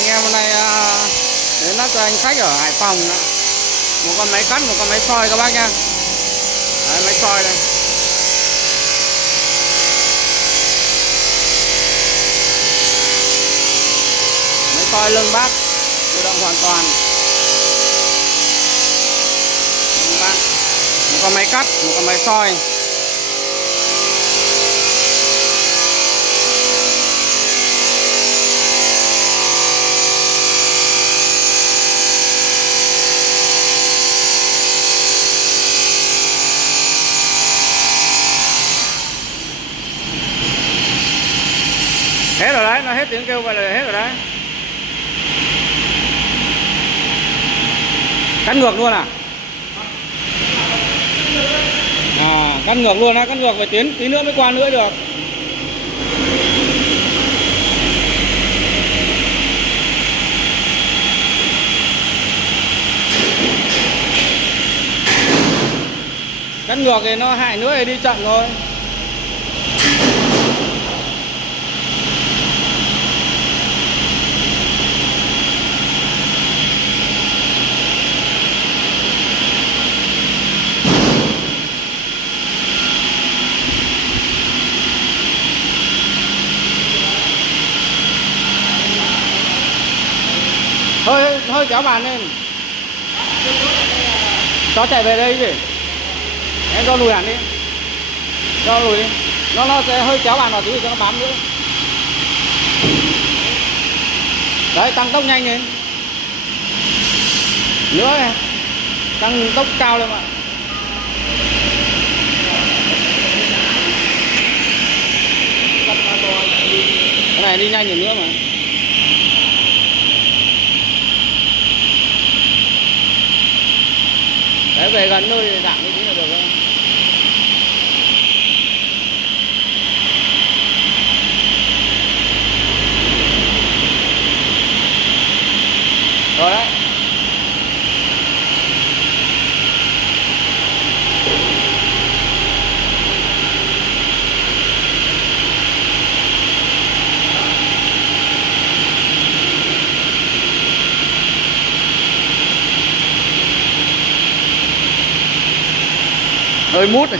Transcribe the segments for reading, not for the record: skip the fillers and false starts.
Anh em hôm nay đến lắp cho anh khách ở Hải Phòng đó. Một con máy cắt, một con máy soi các bác nha. Đấy, máy soi đây. Máy soi lưng bát tự động hoàn toàn. Lưng bát. Một con máy cắt, một con máy soi. Hết rồi đấy, nó hết tiếng kêu vậy là hết rồi đấy. Cắt ngược luôn à? À, cắt ngược luôn á, cắt ngược phải tí nữa mới qua nữa được. Cắt ngược thì nó hại nữa thì đi chậm thôi. Hơi kéo bàn lên. Cho chạy về đây gì. Em cho lùi hẳn đi. Cho lùi đi. Nó sẽ hơi kéo bàn vào tí cho nó bám nữa. Đấy, tăng tốc nhanh lên. Nữa này. Tăng tốc cao lên ạ. Cái này đi nhanh hơn nữa mà. Đấy, về gần nơi thì giảm đi tí là được thôi. Rồi đấy. Hơi mút.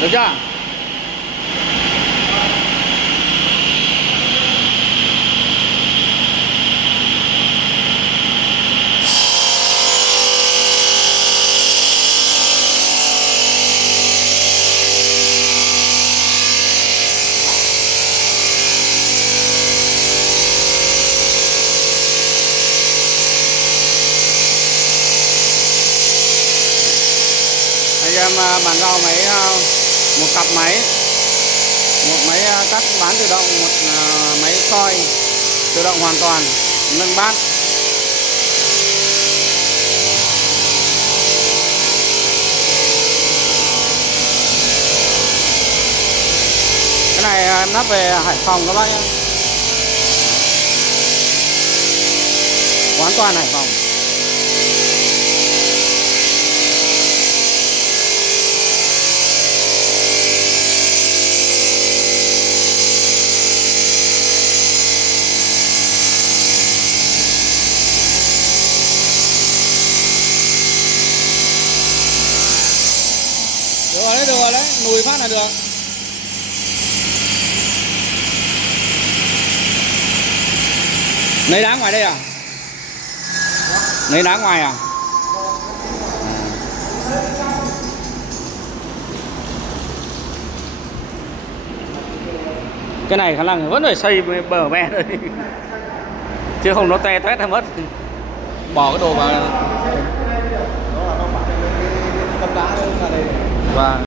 Được chưa? Anh em bàn giao máy, một cặp máy, một máy cắt bán tự động, một máy soi tự động hoàn toàn, nâng bát. Cái này em lắp về Hải Phòng các bác nhé, hoàn toàn Hải Phòng. Được rồi đấy, lùi phát là được. Lấy đá ngoài đây à? Lấy đá ngoài à? Cái này khả năng vẫn phải xây bờ me thôi. Chứ không nó te toét hay mất. Bỏ cái đồ vào. Đó là nó phải tâm đá lên là đây. Và